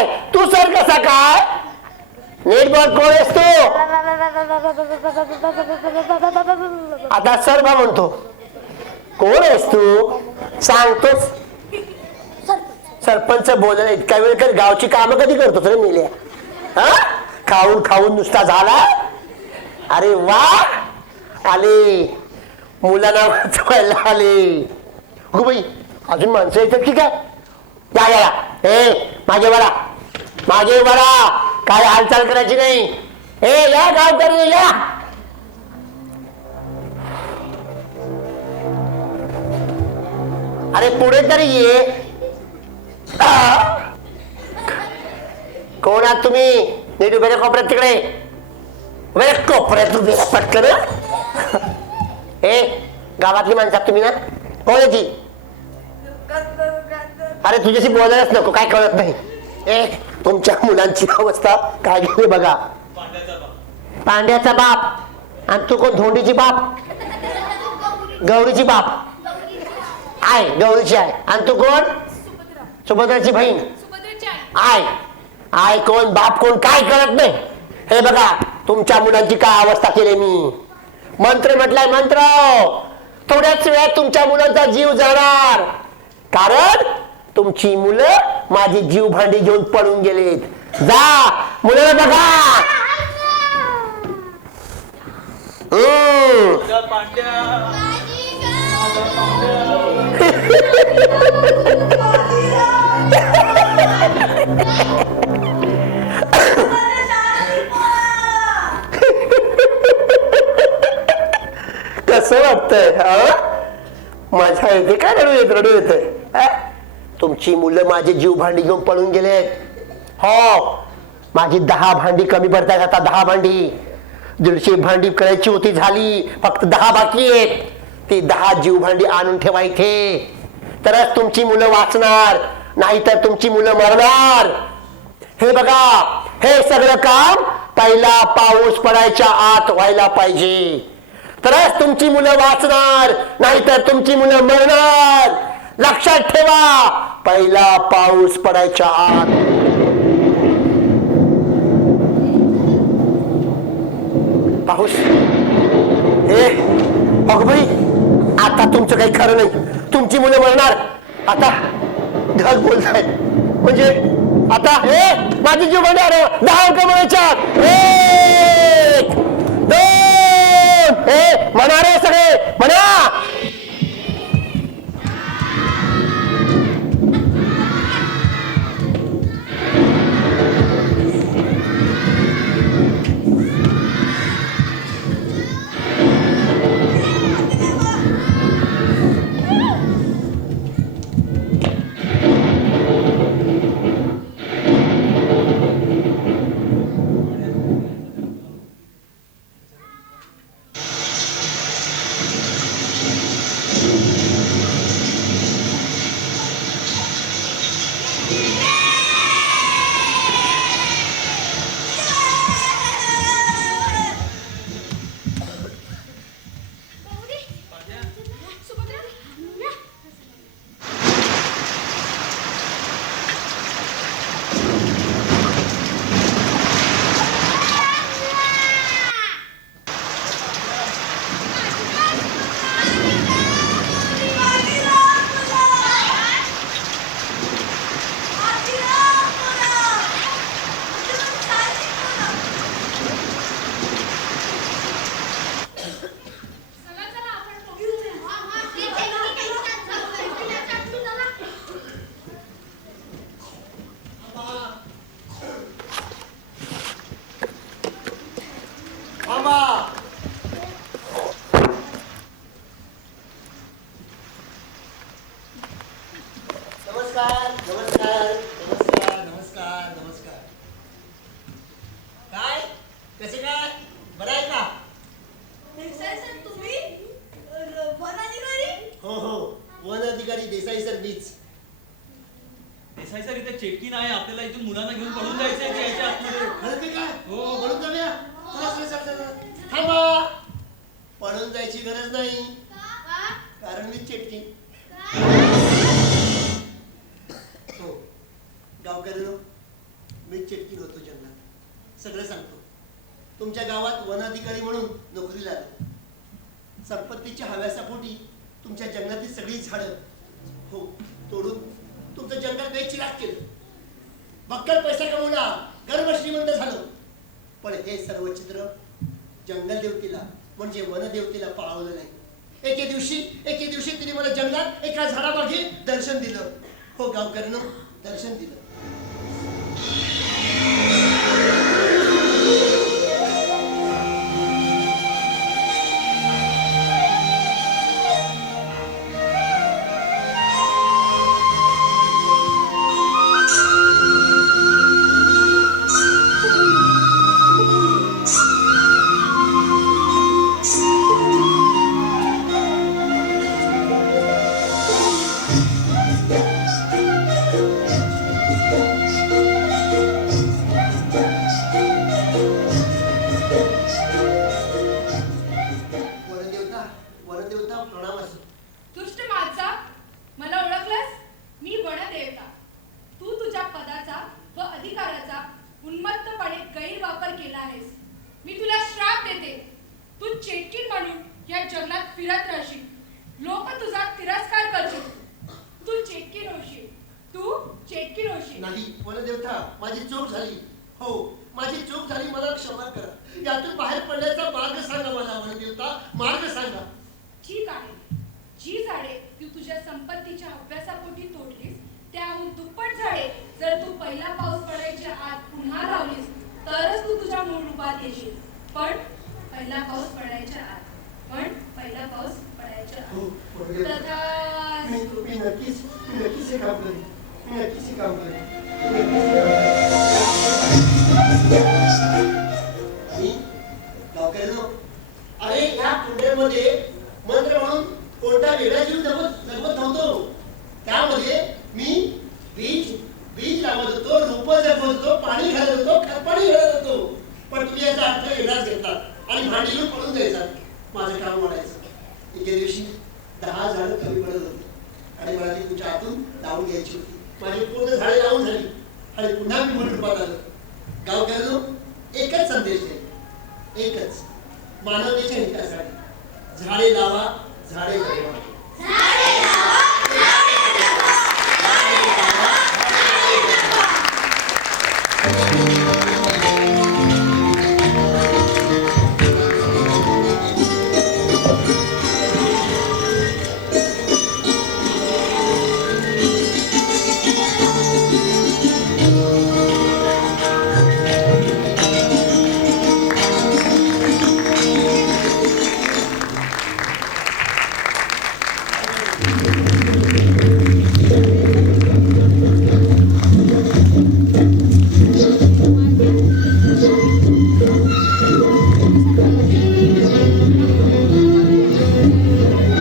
काय तू सर कसा काय नीट बोल कोण आहेस तू आता सर बा म्हणतो कोण आहेस तू सांगतोस सरपंच बोलायला इतका वेळ कर गावची कामं कधी करतो रे मेल्या हा खाऊन खाऊन नुसता झाला अरे वा आले मुलांना वाचवायला आले हो बाई अजून माणसं येतात की काय या ए मागे बरा काय हालचाल करायची नाही ए या गावकरी या अरे पुढे तरी ये कोण आहात तुम्ही नीट उभे कोपऱ्यात तिकडे उभे कोपऱ्यात उभे पटकन ए गावातली माणसं तुम्ही ना कोण आहे ती अरे तुझ्याशी बोलायलाच नको काय कळत नाही ए तुमच्या मुलांची अवस्था काय गेली बघा पांड्याचा बाप आणि तू कोण धोंडीची बाप गौरीची बाप आय गौरीची आहे आणि तू कोण सुभद्राची बहीण आय कोण बाप कोण काय कळत नाही हे बघा तुमच्या मुलांची काय अवस्था केली मी मंत्र म्हटलाय मंत्र थोड्याच वेळात तुमच्या मुलांचा जीव जाणार कारण तुमची मुलं माझी जीव भांडी घेऊन पळून गेलेत जा मुलं बघा कसं वाटतंय माझ्या येते काय रडू येत तुमची मुलं माझे जीव भांडी घेऊन पळून गेलेत हो माझी 10 भांडी कमी पडतायत आता 10 भांडी 150 भांडी करायची होती झाली फक्त 10 बाकी आहेत ती 10 जीव भांडी आणून ठेवा इथे तरच तुमची मुलं वाचणार नाहीतर तुमची मुलं मरणार हे बघा हे सगळं काम पहिला पाऊस पडायच्या आत व्हायला पाहिजे तरच तुमची मुलं वाचणार नाहीतर तुमची मुलं मरणार लक्षात ठेवा पहिला पाऊस पडायच्या आत पाऊस ए अगबाई आता तुमचं काही खरं नाही तुमची मुलं मरणार आता ढग बोलतायत म्हणजे आता हे माझी जीव म्हणणार 10 अंक म्हणायच्या 1 2 हे म्हणणार आहे सगळे म्हणा मी चिटकीन होतो जंगलात, सगळं सांगतो. तुमच्या गावात वनाधिकारी म्हणून नोकरीला आलो. संपत्तीच्या हव्यासापोटी तुमच्या जंगलातील सगळी झाडं हो तोडून तुमचं जंगल बेचिराग केलं. बक्कल पैसा कमवला, गर्व श्रीमंत झालो. पण हे सर्व चित्र जंगल देवतेला म्हणजे वनदेवतेला पाळवलं नाही. एके दिवशी तिने मला जंगलात एका झाडामागे दर्शन दिलं. हो गावकऱ्यांनो, दर्शन दिलं. नाही वनदेवता, माझी चूक झाली. हो माझी चूक झाली, मला क्षमा करा. यातून बाहेर पडण्याचा मार्ग सांगा मला वनदेवता, मार्ग सांगा. ठीक आहे, जी झाडे तू तुझ्या संपत्तीच्या अभ्यासापोटी तोडलीस त्याहून दुप्पट झाडे जर तू पहिला पाऊस पडायच्या आत पुन्हा लावलीस तरच तू तुझ्या मूळ रूपात येशील. पण पहिला पाऊस पडायच्या आत, पहिला पाऊस पडायच्या आत. मी नक्कीच हे काम करेन. अरे या कुंड्यामध्ये मंत्र म्हणून कोणता वेगळा जीव जगत नव्हतो. त्यामध्ये मी बीज लावत होतो, रोप जगवत होतो, पाणी घालत होतो, खतपाणी घालत होतो. पण तुम्ही याचा अर्थ वेगळाच घेतला आणि भांडी घेऊन पळून जायचा. माझं काम वाढायचं. एके दिवशी 10 झाडं कमी पडत होती आणि मला ती तुमच्या हातून लावून घ्यायची होती. माझी पूर्ण झाडे लावून झाली आणि पुन्हा मी मूळ रूपात आलो. गावकऱ्यांनो, एकच संदेश आहे, एकच, मानवतेच्या हितासाठी. झाडे लावा, झाडे जगवा.